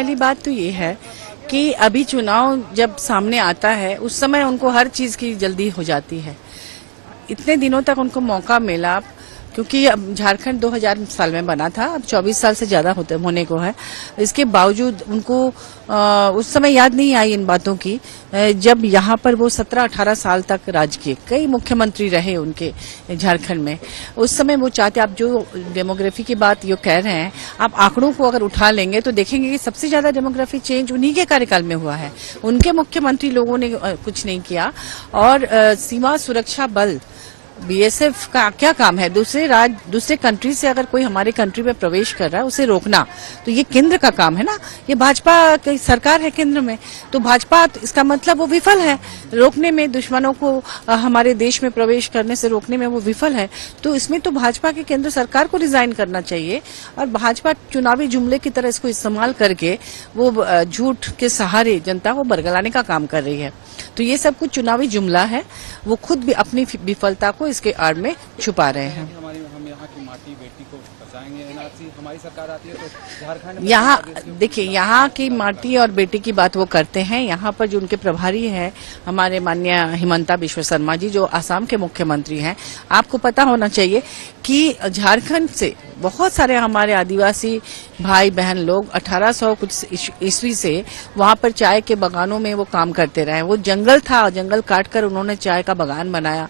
पहली बात तो ये है कि अभी चुनाव जब सामने आता है उस समय उनको हर चीज की जल्दी हो जाती है। इतने दिनों तक उनको मौका मिला, क्योंकि अब झारखंड 2000 साल में बना था, अब 24 साल से ज्यादा होने को है। इसके बावजूद उनको उस समय याद नहीं आई इन बातों की, जब यहाँ पर वो 17-18 साल तक राज किए। कई मुख्यमंत्री रहे उनके झारखंड में। उस समय वो चाहते, आप जो डेमोग्राफी की बात ये कह रहे हैं, आप आंकड़ों को अगर उठा लेंगे तो देखेंगे कि सबसे ज्यादा डेमोग्राफी चेंज उन्हीं के कार्यकाल में हुआ है। उनके मुख्यमंत्री लोगों ने कुछ नहीं किया। और सीमा सुरक्षा बल बीएसएफ का क्या काम है? दूसरे कंट्री से अगर कोई हमारे कंट्री में प्रवेश कर रहा है उसे रोकना, तो ये केंद्र का काम है ना। ये भाजपा की सरकार है केंद्र में, तो भाजपा, इसका मतलब वो विफल है रोकने में, दुश्मनों को हमारे देश में प्रवेश करने से रोकने में वो विफल है। तो इसमें तो भाजपा की केंद्र सरकार को रिजाइन करना चाहिए। और भाजपा चुनावी जुमले की तरह इसको इस्तेमाल करके वो झूठ के सहारे जनता को बरगलाने का काम कर रही है। तो ये सब कुछ चुनावी जुमला है। वो खुद भी अपनी विफलता को इसके आड़ में छुपा रहे हैं। हम यहाँ की माटी बेटी को बचाएंगे, एनआरसी हमारी सरकार आती है तो झारखंड यहाँ देखिए, यहाँ की माटी और बेटी की बात वो करते हैं। यहाँ पर जो उनके प्रभारी हैं हमारे माननीय हिमंता बिश्व शर्मा जी, जो आसाम के मुख्यमंत्री हैं, आपको पता होना चाहिए कि झारखंड से बहुत सारे हमारे आदिवासी भाई बहन लोग 1800 कुछ ईस्वी से वहाँ पर चाय के बागानों में वो काम करते रहे। वो जंगल था, जंगल काटकर उन्होंने चाय का बागान बनाया।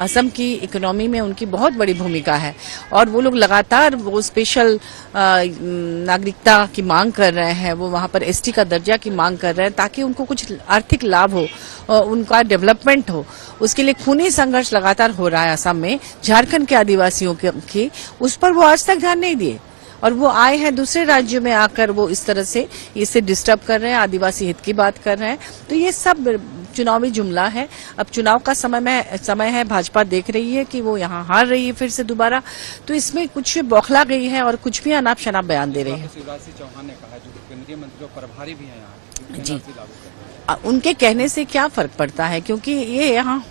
असम की इकोनॉमी में उनकी बहुत बड़ी भूमिका है। और वो लोग लगातार वो स्पेशल नागरिकता की मांग कर रहे हैं, वो वहाँ पर एसटी का दर्जा की मांग कर रहे हैं, ताकि उनको कुछ आर्थिक लाभ हो, उनका डेवलपमेंट हो। उसके लिए खूनी संघर्ष लगातार हो रहा है असम में झारखंड के आदिवासियों की। उस पर वो आज तक ध्यान नहीं दिए, और वो आए हैं दूसरे राज्यों में आकर वो इस तरह से इसे डिस्टर्ब कर रहे हैं, आदिवासी हित की बात कर रहे हैं। तो ये सब चुनावी जुमला है। अब चुनाव का समय है, भाजपा देख रही है कि वो यहाँ हार रही है फिर से दोबारा, तो इसमें कुछ बौखला गई है और कुछ भी अनाप शनाप बयान दे रही है। शिवराज सिंह चौहान ने कहा, जो केंद्रीय मंत्री और प्रभारी भी हैं यहाँ जी, उनके कहने से क्या फर्क पड़ता है, क्योंकि ये यहाँ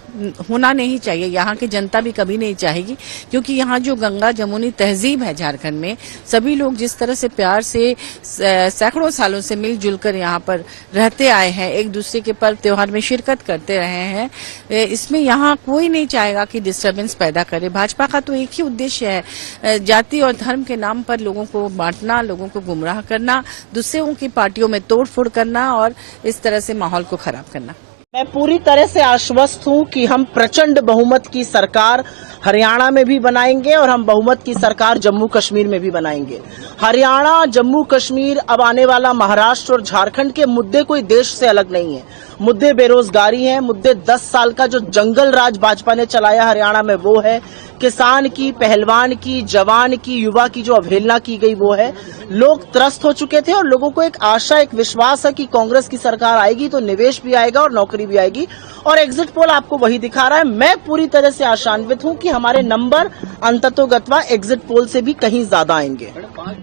होना नहीं चाहिए। यहाँ की जनता भी कभी नहीं चाहेगी, क्योंकि यहाँ जो गंगा जमुनी तहजीब है झारखंड में, सभी लोग जिस तरह से प्यार से सैकड़ों सालों से मिलजुल कर यहाँ पर रहते आए हैं, एक दूसरे के पर्व त्योहार में शिरकत करते रहे हैं, इसमें यहाँ कोई नहीं चाहेगा कि डिस्टर्बेंस पैदा करे। भाजपा का तो एक ही उद्देश्य है, जाति और धर्म के नाम पर लोगों को बांटना, लोगों को गुमराह करना, दूसरों की पार्टियों में तोड़फोड़ करना और इस तरह से माहौल को खराब करना। मैं पूरी तरह से आश्वस्त हूं कि हम प्रचंड बहुमत की सरकार हरियाणा में भी बनाएंगे और हम बहुमत की सरकार जम्मू कश्मीर में भी बनाएंगे। हरियाणा, जम्मू कश्मीर, अब आने वाला महाराष्ट्र और झारखंड के मुद्दे कोई देश से अलग नहीं है। मुद्दे बेरोजगारी हैं, मुद्दे 10 साल का जो जंगल राज भाजपा ने चलाया हरियाणा में वो है, किसान की, पहलवान की, जवान की, युवा की जो अवहेलना की गई वो है। लोग त्रस्त हो चुके थे और लोगों को एक आशा, एक विश्वास है कि कांग्रेस की सरकार आएगी तो निवेश भी आएगा और नौकरी भी आएगी, और एग्जिट पोल आपको वही दिखा रहा है। मैं पूरी तरह से आशान्वित हूं कि हमारे नंबर अंततोगत्वा एग्जिट पोल से भी कहीं ज्यादा आएंगे।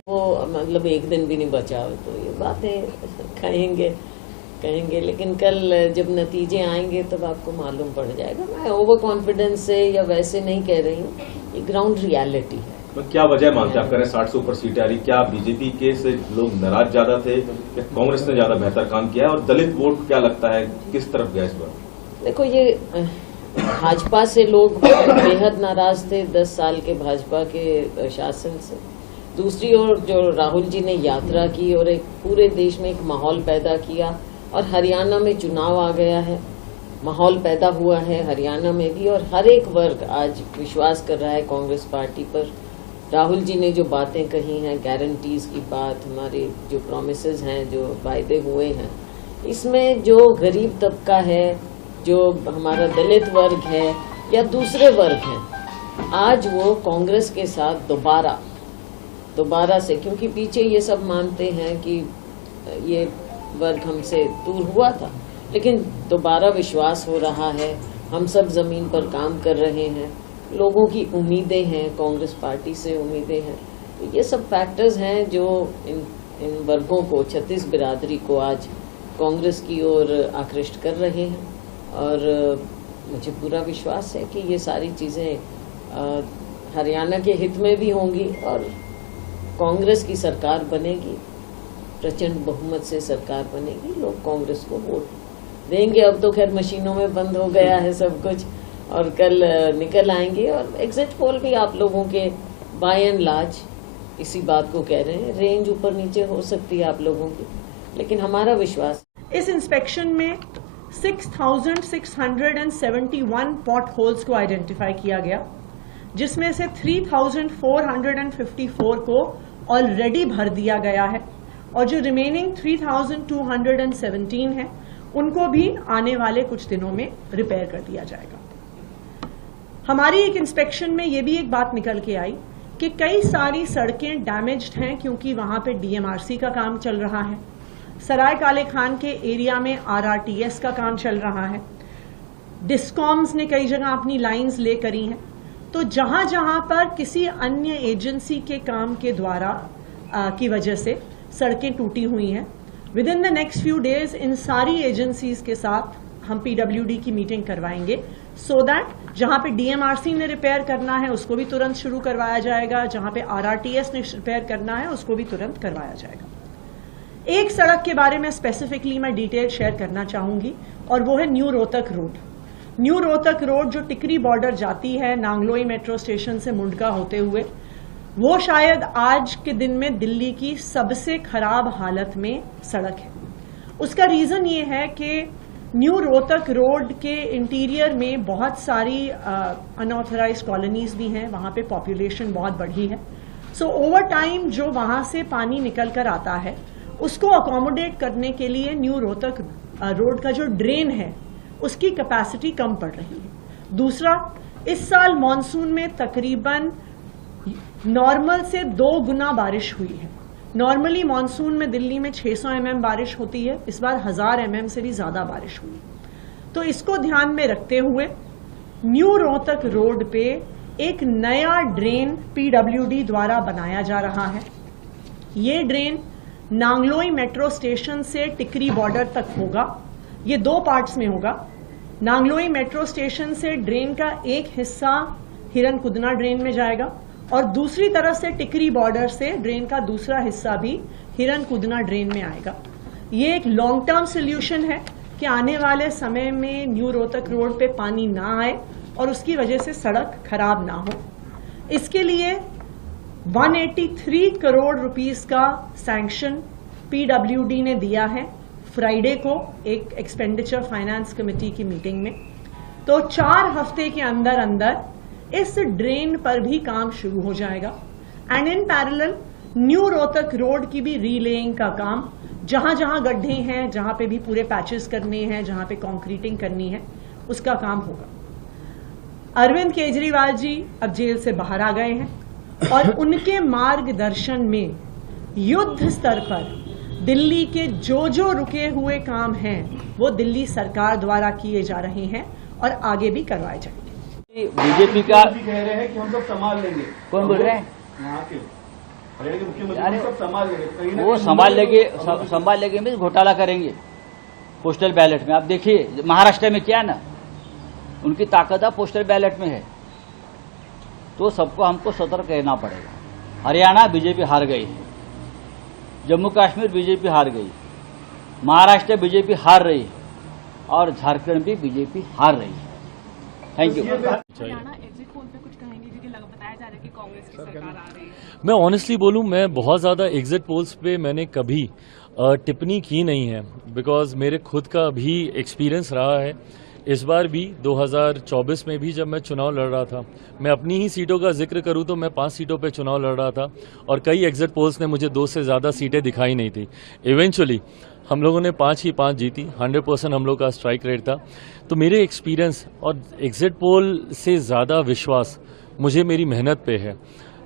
वो मतलब एक दिन भी नहीं बचा हो तो ये बातें कहेंगे, लेकिन कल जब नतीजे आएंगे तब आपको मालूम पड़ जाएगा। मैं ओवर कॉन्फिडेंस से या वैसे नहीं कह रही हूँ, ये ग्राउंड रियलिटी है। तो क्या वजह मानते आप? करें 60 से ऊपर सीटें आ रही, क्या बीजेपी के से लोग नाराज ज्यादा थे या कांग्रेस ने ज्यादा बेहतर काम किया है? और दलित वोट क्या लगता है किस तरफ गया इस बार? देखो, ये भाजपा से लोग बेहद नाराज थे 10 साल के भाजपा के शासन से। दूसरी ओर जो राहुल जी ने यात्रा की और एक पूरे देश में एक माहौल पैदा किया, और हरियाणा में चुनाव आ गया है, माहौल पैदा हुआ है हरियाणा में भी, और हर एक वर्ग आज विश्वास कर रहा है कांग्रेस पार्टी पर। राहुल जी ने जो बातें कही हैं, गारंटीज की बात, हमारे जो प्रोमिसेस हैं, जो वायदे हुए हैं, इसमें जो गरीब तबका है, जो हमारा दलित वर्ग है या दूसरे वर्ग हैं, आज वो कांग्रेस के साथ दोबारा से, क्योंकि पीछे ये सब मानते हैं कि ये वर्ग हमसे दूर हुआ था, लेकिन दोबारा विश्वास हो रहा है। हम सब जमीन पर काम कर रहे हैं, लोगों की उम्मीदें हैं, कांग्रेस पार्टी से उम्मीदें हैं। तो ये सब फैक्टर्स हैं जो इन वर्गों को, 36 बिरादरी को आज कांग्रेस की ओर आकृष्ट कर रहे हैं। और मुझे पूरा विश्वास है कि ये सारी चीज़ें हरियाणा के हित में भी होंगी और कांग्रेस की सरकार बनेगी प्रचंड बहुमत से सरकार बनेगी, लोग कांग्रेस को वोट देंगे। अब तो खैर मशीनों में बंद हो गया है सब कुछ, और कल निकल आएंगे। और एग्जिट पोल भी आप लोगों के बाय एंड लार्ज इसी बात को कह रहे हैं। रेंज ऊपर नीचे हो सकती है आप लोगों की, लेकिन हमारा विश्वास। इस इंस्पेक्शन में 6,671 पॉट होल्स को आइडेंटिफाई किया गया, जिसमें से 3,454 को ऑलरेडी भर दिया गया है, और जो रिमेनिंग 3,217 है उनको भी आने वाले कुछ दिनों में रिपेयर कर दिया जाएगा। हमारी एक इंस्पेक्शन में ये भी एक बात निकल के आई कि कई सारी सड़कें डैमेज्ड हैं क्योंकि वहां पे डीएमआरसी का काम चल रहा है, सराय काले खान के एरिया में आरआरटीएस का काम चल रहा है, डिस्कॉम्स ने कई जगह अपनी लाइंस ले करी हैं। तो जहां जहां पर किसी अन्य एजेंसी के काम के द्वारा की वजह से सड़कें टूटी हुई हैं, with in the next few days in सारी एजेंसीज के साथ हम पीडब्ल्यूडी की मीटिंग करवाएंगे, सो दैट जहां पे डीएमआरसी ने रिपेयर करना है उसको भी तुरंत शुरू करवाया जाएगा, जहां पे आरआरटीएस ने रिपेयर करना है उसको भी तुरंत करवाया जाएगा। एक सड़क के बारे में स्पेसिफिकली मैं डिटेल शेयर करना चाहूंगी, और वो है new Rohtak road. New Rohtak road जो टिकरी बॉर्डर जाती है नांगलोई मेट्रो स्टेशन से मुंडका होते हुए, वो शायद आज के दिन में दिल्ली की सबसे खराब हालत में सड़क है। उसका रीजन ये है कि न्यू रोहतक रोड के इंटीरियर में बहुत सारी अनऑथराइज्ड कॉलोनीज भी हैं, वहां पे पॉपुलेशन बहुत बढ़ी है। सो ओवर टाइम जो वहां से पानी निकल कर आता है उसको अकोमोडेट करने के लिए न्यू रोहतक रोड का जो ड्रेन है उसकी कैपेसिटी कम पड़ रही है। दूसरा, इस साल मॉनसून में तकरीबन नॉर्मल से 2 गुना बारिश हुई है। नॉर्मली मॉनसून में दिल्ली में 600 mm बारिश होती है, इस बार 1000 mm से भी ज्यादा बारिश हुई। तो इसको ध्यान में रखते हुए न्यू रोहतक रोड पे एक नया ड्रेन पीडब्ल्यूडी द्वारा बनाया जा रहा है। ये ड्रेन नांगलोई मेट्रो स्टेशन से टिकरी बॉर्डर तक होगा। ये 2 पार्ट्स में होगा। नांगलोई मेट्रो स्टेशन से ड्रेन का एक हिस्सा हिरनकुदना ड्रेन में जाएगा, और दूसरी तरफ से टिकरी बॉर्डर से ड्रेन का दूसरा हिस्सा भी हिरनकुदना ड्रेन में आएगा। ये एक लॉन्ग टर्म सोल्यूशन है कि आने वाले समय में न्यू रोहतक रोड पे पानी ना आए और उसकी वजह से सड़क खराब ना हो। इसके लिए 183 करोड़ रुपीस का सैंक्शन पीडब्ल्यूडी ने दिया है फ्राइडे को एक एक्सपेंडिचर फाइनेंस कमेटी की मीटिंग में। तो 4 हफ्ते के अंदर अंदर इस ड्रेन पर भी काम शुरू हो जाएगा, and in parallel new Rohtak road की भी रीलेइंग का काम, जहां जहां गड्ढे हैं, जहां पे भी पूरे पैचेस करने हैं, जहां पे कंक्रीटिंग करनी है, उसका काम होगा। अरविंद केजरीवाल जी अब जेल से बाहर आ गए हैं, और उनके मार्गदर्शन में युद्ध स्तर पर दिल्ली के जो रुके हुए काम हैं वो दिल्ली सरकार द्वारा किए जा रहे हैं और आगे भी करवाए जाएंगे। बीजेपी का कह रहे हैं कि हम सब संभाल लेंगे। कौन बोल रहे हैं? यहाँ के हरियाणा के मुख्यमंत्री सब संभाल लेंगे। कहीं ना वो कहीं संभाल लेंगे मीन्स घोटाला करेंगे पोस्टल बैलेट में। आप देखिए महाराष्ट्र में क्या ना, उनकी ताकत है पोस्टल बैलेट में है, तो सबको हमको सतर्क रहना पड़ेगा। हरियाणा बीजेपी हार गई, जम्मू कश्मीर बीजेपी हार गई, महाराष्ट्र बीजेपी हार रही है, और झारखंड भी बीजेपी हार रही है। Thank you. Haryana exit poll पे कुछ कहेंगे, क्योंकि बताया जा रहा है कि कांग्रेस की सरकार आ रही है। मैं ऑनेस्टली बोलूं, मैं बहुत ज़्यादा एग्जिट पोल्स पे मैंने कभी टिप्पणी की नहीं है, बिकॉज मेरे खुद का भी एक्सपीरियंस रहा है। इस बार भी 2024 में भी जब मैं चुनाव लड़ रहा था, मैं अपनी ही सीटों का जिक्र करूं तो मैं 5 सीटों पे चुनाव लड़ रहा था, और कई एग्जिट पोल्स ने मुझे 2 से ज़्यादा सीटें दिखाई नहीं थी। इवेंचुअली हम लोगों ने 5 ही 5 जीती, 100% हम लोग का स्ट्राइक रेट था। तो मेरे एक्सपीरियंस और एग्जिट पोल से ज़्यादा विश्वास मुझे मेरी मेहनत पे है।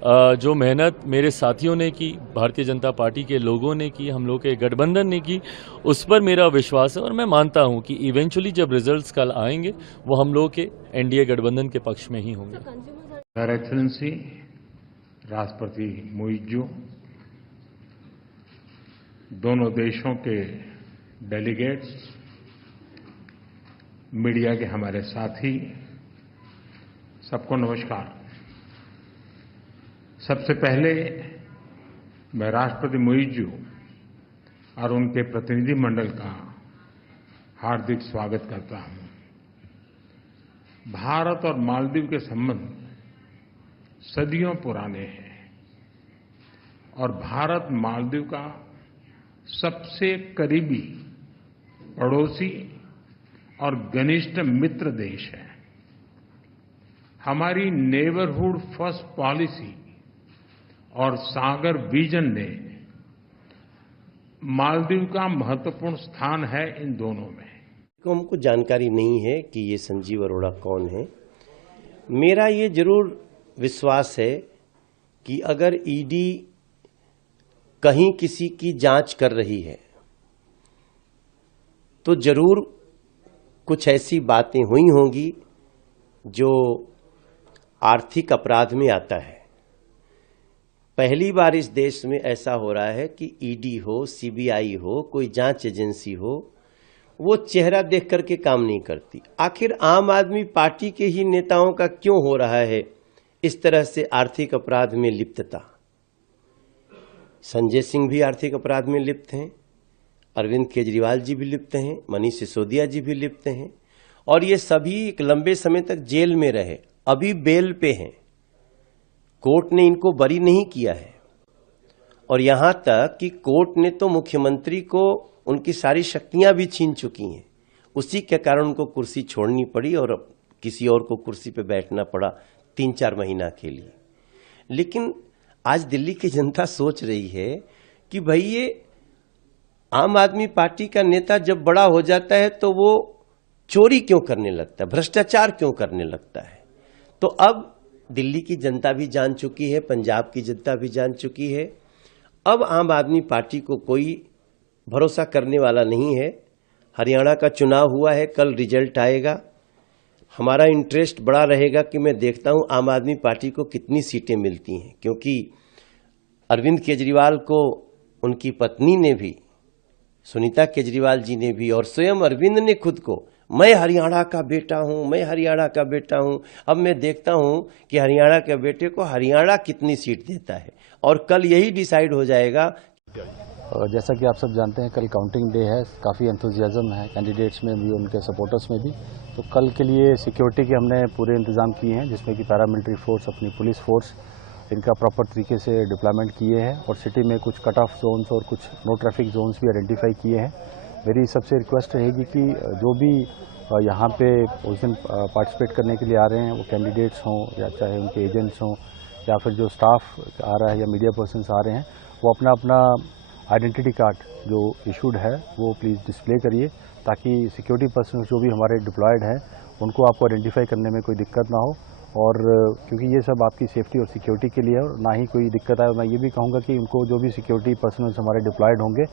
जो मेहनत मेरे साथियों ने की, भारतीय जनता पार्टी के लोगों ने की, हम लोग के गठबंधन ने की, उस पर मेरा विश्वास है, और मैं मानता हूं कि इवेंचुअली जब रिजल्ट्स कल आएंगे वो हम लोग के एनडीए गठबंधन के पक्ष में ही होंगे। Her Excellency राष्ट्रपति मुइज्जू, दोनों देशों के डेलीगेट्स, मीडिया के हमारे साथी, सबको नमस्कार। सबसे पहले मैं राष्ट्रपति मुइज्जू और उनके प्रतिनिधिमंडल का हार्दिक स्वागत करता हूं। भारत और मालदीव के संबंध सदियों पुराने हैं और भारत मालदीव का सबसे करीबी पड़ोसी और घनिष्ठ मित्र देश है। हमारी नेबरहुड फर्स्ट पॉलिसी और सागर विजन ने मालदीव का महत्वपूर्ण स्थान है इन दोनों में। हमको जानकारी नहीं है कि ये संजीव अरोड़ा कौन है। मेरा ये जरूर विश्वास है कि अगर ईडी कहीं किसी की जांच कर रही है तो जरूर कुछ ऐसी बातें हुई होंगी जो आर्थिक अपराध में आता है। पहली बार इस देश में ऐसा हो रहा है कि ईडी हो, सीबीआई हो, कोई जांच एजेंसी हो, वो चेहरा देख करके काम नहीं करती। आखिर आम आदमी पार्टी के ही नेताओं का क्यों हो रहा है इस तरह से आर्थिक अपराध में लिप्तता? संजय सिंह भी आर्थिक अपराध में लिप्त हैं, अरविंद केजरीवाल जी भी लिप्त हैं, मनीष सिसोदिया जी भी लिप्त हैं और ये सभी एक लंबे समय तक जेल में रहे, अभी बेल पे हैं। कोर्ट ने इनको बरी नहीं किया है और यहां तक कि कोर्ट ने तो मुख्यमंत्री को उनकी सारी शक्तियां भी छीन चुकी हैं। उसी के कारण उनको कुर्सी छोड़नी पड़ी और किसी और को कुर्सी पे बैठना पड़ा 3-4 महीना के लिए। लेकिन आज दिल्ली की जनता सोच रही है कि भाई ये आम आदमी पार्टी का नेता जब बड़ा हो जाता है तो वो चोरी क्यों करने लगता है, भ्रष्टाचार क्यों करने लगता है। तो अब दिल्ली की जनता भी जान चुकी है, पंजाब की जनता भी जान चुकी है। अब आम आदमी पार्टी को कोई भरोसा करने वाला नहीं है। हरियाणा का चुनाव हुआ है, कल रिजल्ट आएगा। हमारा इंटरेस्ट बड़ा रहेगा कि मैं देखता हूं आम आदमी पार्टी को कितनी सीटें मिलती हैं, क्योंकि अरविंद केजरीवाल को उनकी पत्नी ने भी, सुनीता केजरीवाल जी ने भी और स्वयं अरविंद ने खुद को, मैं हरियाणा का बेटा हूं, मैं हरियाणा का बेटा हूं। अब मैं देखता हूं कि हरियाणा के बेटे को हरियाणा कितनी सीट देता है और कल यही डिसाइड हो जाएगा। जैसा कि आप सब जानते हैं कल काउंटिंग डे है, काफ़ी एंथुजियाज्म है कैंडिडेट्स में भी, उनके सपोर्टर्स में भी। तो कल के लिए सिक्योरिटी के हमने पूरे इंतजाम किए हैं, जिसमें कि पैरामिलिट्री फोर्स, अपनी पुलिस फोर्स, इनका प्रॉपर तरीके से डिप्लॉयमेंट किए हैं और सिटी में कुछ कट ऑफ जोन्स और कुछ नो ट्रैफिक जोन्स भी आइडेंटिफाई किए हैं। मेरी सबसे रिक्वेस्ट रहेगी कि जो भी यहाँ पे उस दिन पार्टिसिपेट करने के लिए आ रहे हैं, वो कैंडिडेट्स हों या चाहे उनके एजेंट्स हों या फिर जो स्टाफ आ रहा है या मीडिया पर्सन्स आ रहे हैं, वो अपना अपना आइडेंटिटी कार्ड जो इशूड है वो प्लीज़ डिस्प्ले करिए, ताकि सिक्योरिटी पर्सन्स जो भी हमारे डिप्लॉयड हैं उनको आपको आइडेंटिफाई करने में कोई दिक्कत ना हो। और क्योंकि ये सब आपकी सेफ्टी और सिक्योरिटी के लिए है और ना ही कोई दिक्कत आए। मैं ये भी कहूँगा कि उनको जो भी सिक्योरिटी पर्सनल्स हमारे डिप्लॉयड होंगे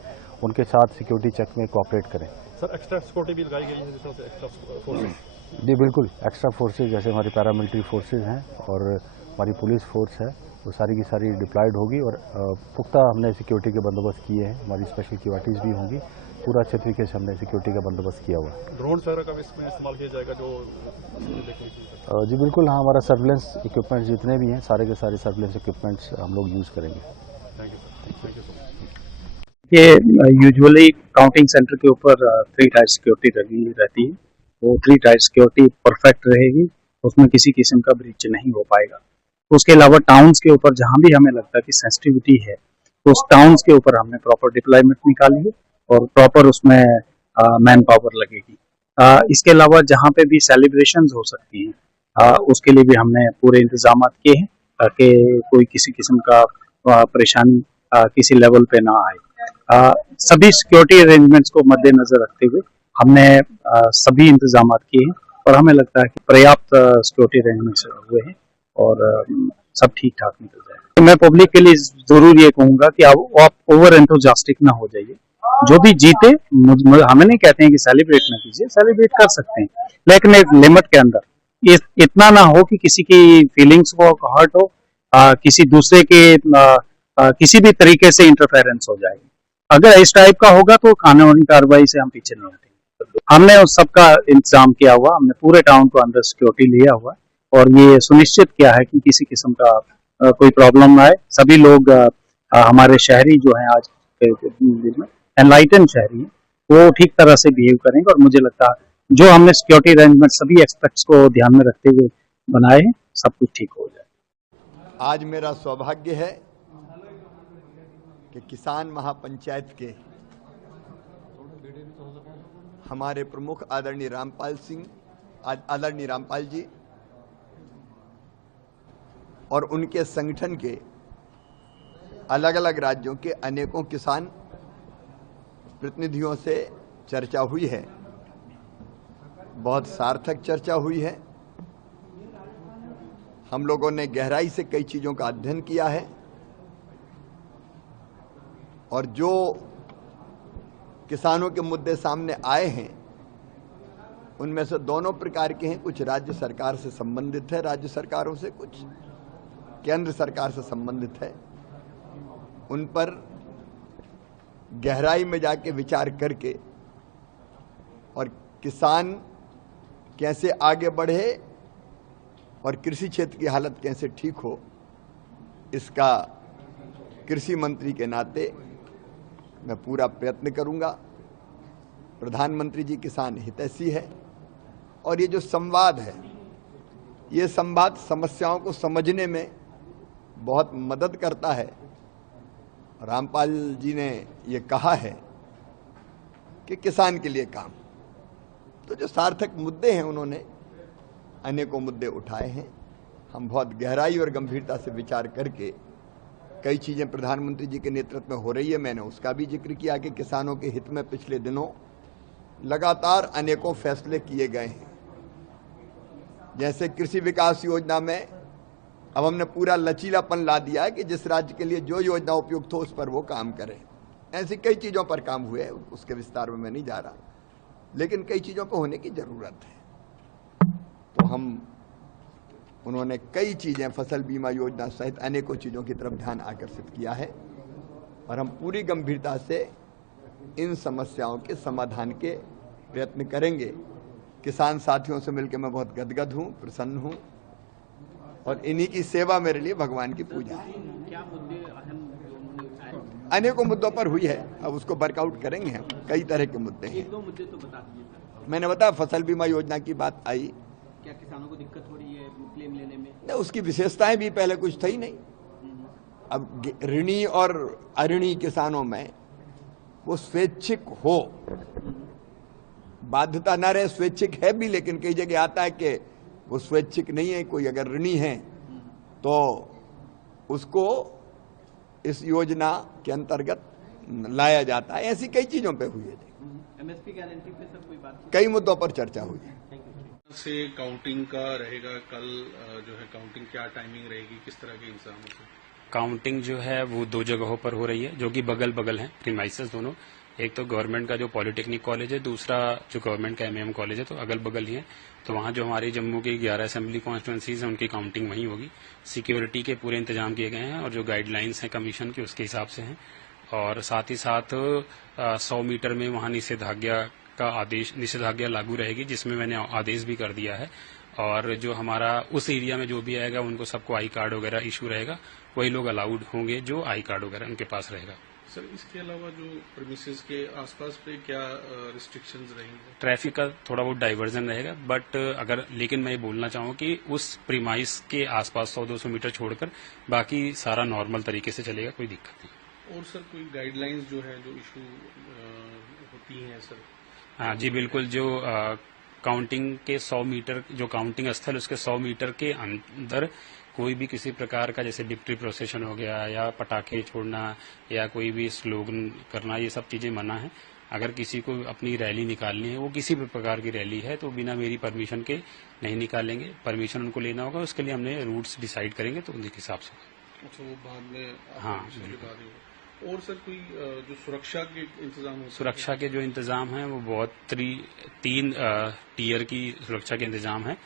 उनके साथ सिक्योरिटी चेक में कोऑपरेट करें। सर एक्स्ट्रा सिक्योरिटी भी लगाई गई है जिस तरह से एक्स्ट्रा फोर्सेस? जी बिल्कुल, एक्स्ट्रा फोर्सेज जैसे हमारी पैरामिलिट्री फोर्सेज हैं और हमारी पुलिस फोर्स है, वो सारी की सारी डिप्लॉयड होगी और पुख्ता हमने सिक्योरिटी के बंदोबस्त किए हैं। हमारी स्पेशल क्यूआरटीज भी होंगी, पूरा अच्छे तरीके से हमने सिक्योरिटी का बंदोबस्त किया हुआ है। ड्रोन वगैरह का भी इसमें इस्तेमाल किया जाएगा जो जी बिल्कुल, हाँ, हमारा सर्विलेंस इक्विपमेंट्स जितने भी हैं सारे के सारे सर्विलेंस इक्विपमेंट्स हम लोग यूज़ करेंगे। Thank you sir, thank you so much. ये यूजुअली काउंटिंग सेंटर के ऊपर 3 टायर सिक्योरिटी रहती है। वो 3 टायर सिक्योरिटी परफेक्ट रहेगी, उसमें किसी किस्म का ब्रीच नहीं हो पाएगा। उसके अलावा टाउन्स के ऊपर जहां भी हमें लगता है कि सेंसिटिविटी है, तो उस टाउन्स के ऊपर हमने प्रॉपर डिप्लॉयमेंट निकाली है और प्रॉपर उसमें मैन पावर लगेगी। इसके अलावा जहां पे भी सेलिब्रेशंस हो सकती हैं उसके लिए भी हमने पूरे इंतजाम किए हैं, ताकि कोई किसी किस्म का परेशानी किसी लेवल पे ना आए। सभी सिक्योरिटी अरेंजमेंट्स को मद्देनजर रखते हुए हमने सभी इंतजाम किए हैं और हमें लगता है कि पर्याप्त सिक्योरिटी अरेंजमेंट्स हुए हैं और सब ठीक ठाक निकल जाए। तो मैं पब्लिक के लिए जरूर ये कहूंगा कि आप ओवर एंथुसियास्टिक ना हो जाइए। जो भी जीते, हमें नहीं कहते हैं कि सेलिब्रेट ना कीजिए, सेलिब्रेट कर सकते हैं, लेकिन एक लिमिट के अंदर। इतना ना हो कि किसी की फीलिंग्स को हर्ट हो, किसी दूसरे के किसी भी तरीके से इंटरफेरेंस हो जाएगी। अगर इस टाइप का होगा तो कानूनी कार्रवाई से हम पीछे नहीं हटेंगे। हमने उस सबका इंतजाम किया हुआ, हमने पूरे टाउन को अंदर सिक्योरिटी लिया हुआ और ये सुनिश्चित किया है कि किसी किस्म का कोई प्रॉब्लम ना आए। सभी लोग हमारे शहरी जो हैं आज के दिन में एनलाइटन शहरी हैं, वो ठीक तरह से बिहेव करेंगे। और मुझे लगता है जो हमने सिक्योरिटी अरेंजमेंट सभी एस्पेक्ट्स को ध्यान में रखते हुए बनाए हैं, सब कुछ ठीक हो जाए। आज मेरा सौभाग्य है कि किसान महापंचायत के हमारे प्रमुख आदरणीय रामपाल जी और उनके संगठन के अलग अलग राज्यों के अनेकों किसान प्रतिनिधियों से चर्चा हुई है। बहुत सार्थक चर्चा हुई है। हम लोगों ने गहराई से कई चीज़ों का अध्ययन किया है और जो किसानों के मुद्दे सामने आए हैं उनमें से दोनों प्रकार के हैं। कुछ राज्य सरकार से संबंधित है, राज्य सरकारों से, कुछ केंद्र सरकार से संबंधित है। उन पर गहराई में जाके विचार करके और किसान कैसे आगे बढ़े और कृषि क्षेत्र की हालत कैसे ठीक हो, इसका कृषि मंत्री के नाते मैं पूरा प्रयत्न करूंगा। प्रधानमंत्री जी किसान हितैषी है और ये जो संवाद है, ये संवाद समस्याओं को समझने में बहुत मदद करता है। रामपाल जी ने ये कहा है कि किसान के लिए काम, तो जो सार्थक मुद्दे हैं उन्होंने अनेकों मुद्दे उठाए हैं। हम बहुत गहराई और गंभीरता से विचार करके कई चीज़ें प्रधानमंत्री जी के नेतृत्व में हो रही है, मैंने उसका भी जिक्र किया कि किसानों के हित में पिछले दिनों लगातार अनेकों फैसले किए गए हैं। जैसे कृषि विकास योजना में अब हमने पूरा लचीलापन ला दिया है कि जिस राज्य के लिए जो योजना उपयुक्त हो उस पर वो काम करें। ऐसी कई चीज़ों पर काम हुए, उसके विस्तार में मैं नहीं जा रहा, लेकिन कई चीज़ों पर होने की ज़रूरत है। तो उन्होंने कई चीज़ें, फसल बीमा योजना सहित अनेकों चीज़ों की तरफ ध्यान आकर्षित किया है और हम पूरी गंभीरता से इन समस्याओं के समाधान के प्रयत्न करेंगे। किसान साथियों से मिलकर मैं बहुत गदगद हूँ, प्रसन्न हूँ और इन्हीं की सेवा मेरे लिए भगवान की पूजा है। अनेकों मुद्दों पर हुई है, अब उसको वर्कआउट करेंगे हम। कई तरह के मुद्दे हैं। एक दो मुद्दे तो बता दीजिए। मैंने बताया फसल बीमा योजना की बात आई। क्या किसानों को दिक्कत हो रही है क्लेम लेने में? नहीं, उसकी विशेषताएं भी पहले कुछ थी नहीं। अब ऋणी और अऋणी किसानों में वो स्वैच्छिक हो, बाध्यता न रहे, स्वैच्छिक है भी, लेकिन कई जगह आता है कि वो स्वैच्छिक नहीं है। कोई अगर ऋणी है तो उसको इस योजना के अंतर्गत लाया जाता है। ऐसी कई चीजों पे हुई है। एमएसपी गारंटी पे सब कोई बात, कई मुद्दों पर चर्चा हुई है। से काउंटिंग का रहेगा कल, जो है काउंटिंग क्या टाइमिंग रहेगी, किस तरह के इंतजाम होंगे? काउंटिंग जो है वो 2 जगहों पर हो रही है, जो कि बगल बगल हैं, प्रीमाइसेस दोनों। एक तो गवर्नमेंट का जो पॉलिटेक्निक कॉलेज है, दूसरा जो गवर्नमेंट का एमएएम कॉलेज है, तो अगल बगल ही है। तो वहाँ जो हमारी जम्मू की 11 असेंबली कॉन्स्टिट्यूंसीज हैं उनकी काउंटिंग वहीं होगी। सिक्योरिटी के पूरे इंतजाम किए गए हैं और जो गाइडलाइंस हैं कमीशन की उसके हिसाब से हैं। और साथ ही साथ 100 मीटर में वहाँ निषेधाज्ञा लागू रहेगी, जिसमें मैंने आदेश भी कर दिया है। और जो हमारा उस एरिया में जो भी आएगा उनको सबको आई कार्ड वगैरह इशू रहेगा, वही लोग अलाउड होंगे जो आई कार्ड वगैरह उनके पास रहेगा। सर, इसके अलावा जो प्रीमिसेस के आसपास पे क्या रिस्ट्रिक्शंस रहेंगे? ट्रैफिक का थोड़ा बहुत डाइवर्जन रहेगा, बट लेकिन मैं ये बोलना चाहूँ कि उस प्रीमाइस के आसपास 100-200 मीटर छोड़कर बाकी सारा नॉर्मल तरीके से चलेगा, कोई दिक्कत नहीं। और सर कोई गाइडलाइंस जो है जो इशू होती हैं सर? हाँ जी, बिल्कुल। जो काउंटिंग के 100 मीटर जो काउंटिंग स्थल उसके 100 मीटर के अंदर कोई भी किसी प्रकार का, जैसे विक्ट्री प्रोसेशन हो गया या पटाखे छोड़ना या कोई भी स्लोगन करना, ये सब चीजें मना है। अगर किसी को अपनी रैली निकालनी है, वो किसी भी प्रकार की रैली है, तो बिना मेरी परमिशन के नहीं निकालेंगे। परमिशन उनको लेना होगा, उसके लिए हमने रूट्स डिसाइड करेंगे, तो उनके हिसाब से। अच्छा, वो बाद में? हाँ। और सर कोई जो सुरक्षा के इंतजाम? सुरक्षा के जो इंतजाम हैं वो बहुत 3 टीयर की सुरक्षा के इंतजाम है।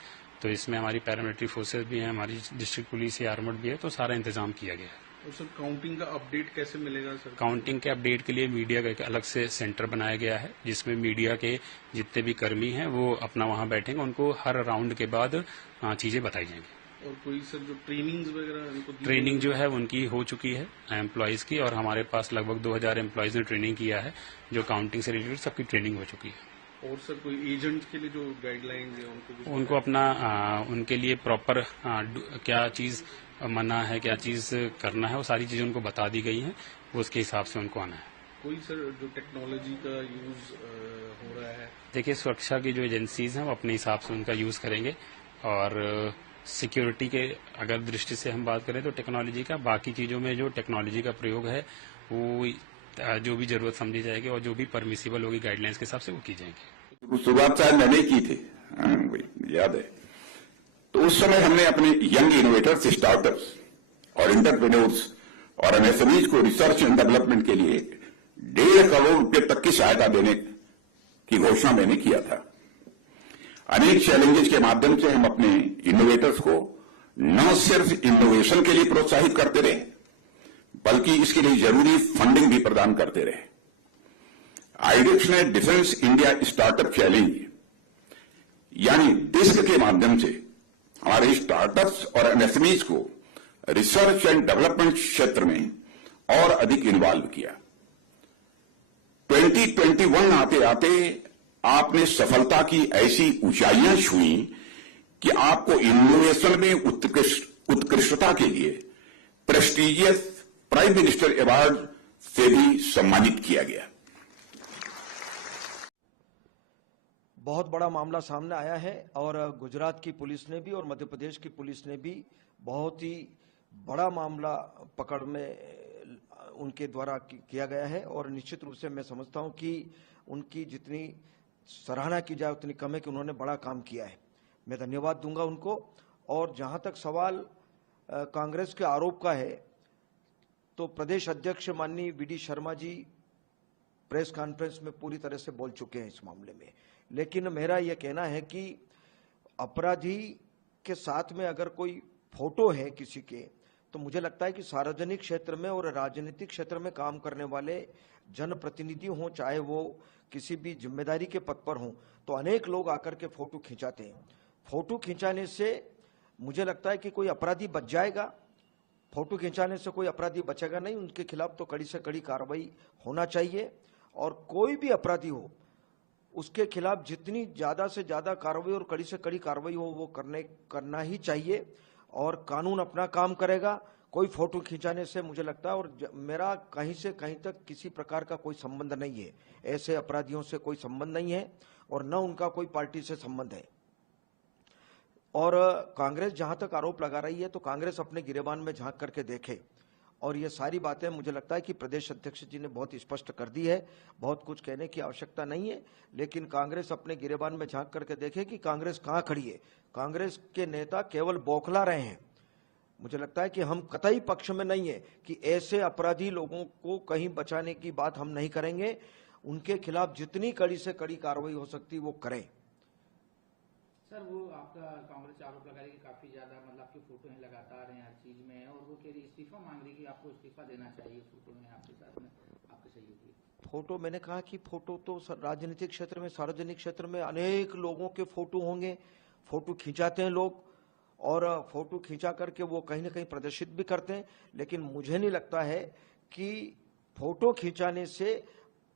तो इसमें हमारी पैरामिलिट्री फोर्सेस भी हैं, हमारी डिस्ट्रिक्ट पुलिस या आर्मड भी है, तो सारा इंतजाम किया गया है। और सर काउंटिंग का अपडेट कैसे मिलेगा सर? काउंटिंग के अपडेट के लिए मीडिया का एक अलग से सेंटर बनाया गया है, जिसमें मीडिया के जितने भी कर्मी हैं वो अपना वहां बैठेंगे, उनको हर राउंड के बाद चीजें बताई जाएंगी। और कोई सर जो ट्रेनिंग्स वगैरह उनको ट्रेनिंग जो है उनकी हो चुकी है एम्प्लॉयज की, और हमारे पास लगभग 2000 एम्प्लॉयज ने ट्रेनिंग किया है, जो काउंटिंग से रिलेटेड सबकी ट्रेनिंग हो चुकी है। और सर कोई एजेंट के लिए जो गाइडलाइंस है उनको अपना उनके लिए प्रॉपर क्या चीज मना है, क्या चीज करना है, वो सारी चीजें उनको बता दी गई हैं, उसके हिसाब से उनको आना है। कोई सर जो टेक्नोलॉजी का यूज हो रहा है? देखिए, सुरक्षा की जो एजेंसीज हैं वो अपने हिसाब से उनका यूज करेंगे, और सिक्योरिटी के अगर दृष्टि से हम बात करें तो टेक्नोलॉजी का, बाकी चीजों में जो टेक्नोलॉजी का प्रयोग है वो जो भी जरूरत समझी जाएगी और जो भी परमिसिबल होगी गाइडलाइंस के हिसाब से वो की जाएगी। शुरुआत शायद मैंने की थी, याद है, तो उस समय हमने अपने यंग इनोवेटर्स, स्टार्टअप्स और एंटरप्रेन्योर्स और एमएसएमईज को रिसर्च एंड डेवलपमेंट के लिए 1.5 करोड़ रुपए तक की सहायता देने की घोषणा मैंने किया था। अनेक चैलेंजेस के माध्यम से हम अपने इनोवेटर्स को न सिर्फ इनोवेशन के लिए प्रोत्साहित करते रहे, बल्कि इसके लिए जरूरी फंडिंग भी प्रदान करते रहे। आईडिक्स ने डिफेंस इंडिया स्टार्टअप चैलेंज यानी डिस्क के माध्यम से हमारे स्टार्टअप्स और एमएसएमईज को रिसर्च एंड डेवलपमेंट क्षेत्र में और अधिक इन्वॉल्व किया। 2021 आते आते आपने सफलता की ऐसी ऊंचाइयां छुई कि आपको इनोवेशन में उत्कृष्टता के लिए प्रेस्टीजियस प्राइम मिनिस्टर अवार्ड से भी सम्मानित किया गया। बहुत बड़ा मामला सामने आया है और गुजरात की पुलिस ने भी और मध्य प्रदेश की पुलिस ने भी बहुत ही बड़ा मामला पकड़ में उनके द्वारा किया गया है, और निश्चित रूप से मैं समझता हूं कि उनकी जितनी सराहना की जाए उतनी कम है कि उन्होंने बड़ा काम किया है। मैं धन्यवाद दूंगा उनको। और जहां तक सवाल कांग्रेस के आरोप का है, तो प्रदेश अध्यक्ष माननीय VD Sharma ji press conference में पूरी तरह से बोल चुके हैं इस मामले में, लेकिन मेरा यह कहना है कि अपराधी के साथ में अगर कोई फोटो है किसी के, तो मुझे लगता है कि सार्वजनिक क्षेत्र में और राजनीतिक क्षेत्र में काम करने वाले जनप्रतिनिधि हों, चाहे वो किसी भी जिम्मेदारी के पद पर हों, तो अनेक लोग आकर के फोटो खिंचाते हैं। फोटो खिंचाने से मुझे लगता है कि कोई अपराधी बच जाएगा, फोटो खिंचाने से कोई अपराधी बचेगा नहीं। उनके खिलाफ तो कड़ी से कड़ी कार्रवाई होना चाहिए, और कोई भी अपराधी हो उसके खिलाफ जितनी ज्यादा से ज्यादा कार्रवाई और कड़ी से कड़ी कार्रवाई हो वो करना ही चाहिए, और कानून अपना काम करेगा। कोई फोटो खिंचाने से मुझे लगता है, और मेरा कहीं से कहीं तक किसी प्रकार का कोई संबंध नहीं है, ऐसे अपराधियों से कोई संबंध नहीं है, और न उनका कोई पार्टी से संबंध है। और कांग्रेस जहां तक आरोप लगा रही है, तो कांग्रेस अपने गिरेबान में झांक करके देखे, और ये सारी बातें मुझे लगता है कि प्रदेश अध्यक्ष जी ने बहुत स्पष्ट कर दी है, बहुत कुछ कहने की आवश्यकता नहीं है, लेकिन कांग्रेस अपने गिरेबान में झांक करके देखे कि कांग्रेस कहां खड़ी है। कांग्रेस के नेता केवल बौखला रहे हैं। मुझे लगता है कि हम कतई पक्ष में नहीं है कि ऐसे अपराधी लोगों को कहीं बचाने की बात हम नहीं करेंगे। उनके खिलाफ जितनी कड़ी से कड़ी कार्रवाई हो सकती वो करें। सर, वो आपका कांग्रेस आरोप लगा रही है कि काफी ज्यादा मतलब आपकी फोटो है लगातार हैं, हर चीज में, और वो कह रही इस्तीफा मांग रही कि आपको इस्तीफा देना चाहिए फोटो में आपके साथ में आपके सहयोगी। फोटो, मैंने कहा कि फोटो तो राजनीतिक क्षेत्र में, सार्वजनिक क्षेत्र में अनेक लोगों के फोटो होंगे, फोटो खिंचाते हैं लोग, और फोटो खिंचा करके वो कहीं ना कहीं प्रदर्शित भी करते हैं, लेकिन मुझे नहीं लगता है कि फोटो खिंचाने से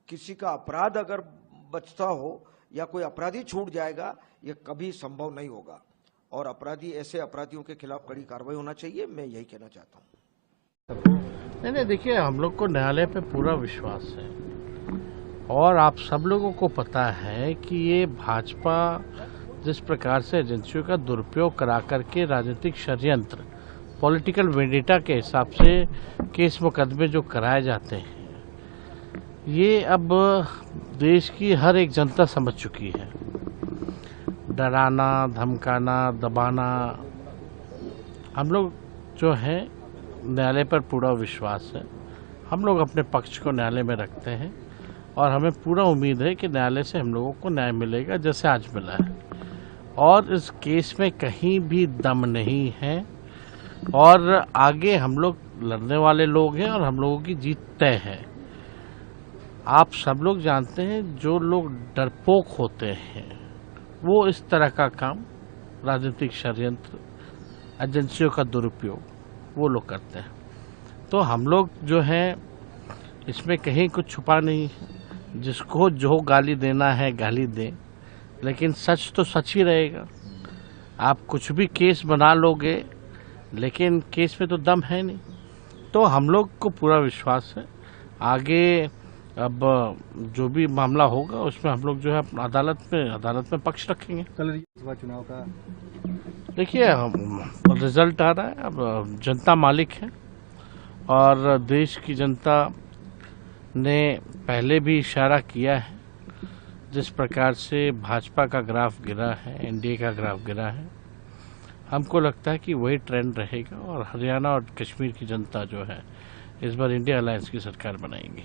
किसी का अपराध अगर बचता हो या कोई अपराधी छूट जाएगा, ये कभी संभव नहीं होगा, और अपराधी, ऐसे अपराधियों के खिलाफ कड़ी कार्रवाई होना चाहिए। मैं यही कहना चाहता हूँ। नहीं, देखिए, हम लोग को न्यायालय पे पूरा विश्वास है, और आप सब लोगों को पता है कि ये भाजपा जिस प्रकार से एजेंसियों का दुरुपयोग करा करके राजनीतिक षड्यंत्र, पॉलिटिकल वेंडिटा के हिसाब से केस मुकदमे जो कराए जाते हैं, ये अब देश की हर एक जनता समझ चुकी है। डराना, धमकाना, दबाना, हम लोग जो है न्यायालय पर पूरा विश्वास है। हम लोग अपने पक्ष को न्यायालय में रखते हैं, और हमें पूरा उम्मीद है कि न्यायालय से हम लोगों को न्याय मिलेगा, जैसे आज मिला है। और इस केस में कहीं भी दम नहीं है, और आगे हम लोग लड़ने वाले लोग हैं, और हम लोगों की जीत तय है। आप सब लोग जानते हैं, जो लोग डरपोक होते हैं वो इस तरह का काम, राजनीतिक षड्यंत्र एजेंसियों का दुरुपयोग वो लोग करते हैं। तो हम लोग जो है इसमें कहीं कुछ छुपा नहीं है, जिसको जो गाली देना है गाली दे, लेकिन सच तो सच ही रहेगा। आप कुछ भी केस बना लोगे लेकिन केस में तो दम है नहीं। तो हम लोग को पूरा विश्वास है आगे अब जो भी मामला होगा उसमें हम लोग जो है अदालत में पक्ष रखेंगे। कल लोकसभा चुनाव का देखिए रिजल्ट आ रहा है, अब जनता मालिक है और देश की जनता ने पहले भी इशारा किया है। जिस प्रकार से भाजपा का ग्राफ गिरा है, एनडीए का ग्राफ गिरा है, हमको लगता है कि वही ट्रेंड रहेगा और हरियाणा और कश्मीर की जनता जो है इस बार इंडिया अलायंस की सरकार बनाएंगी।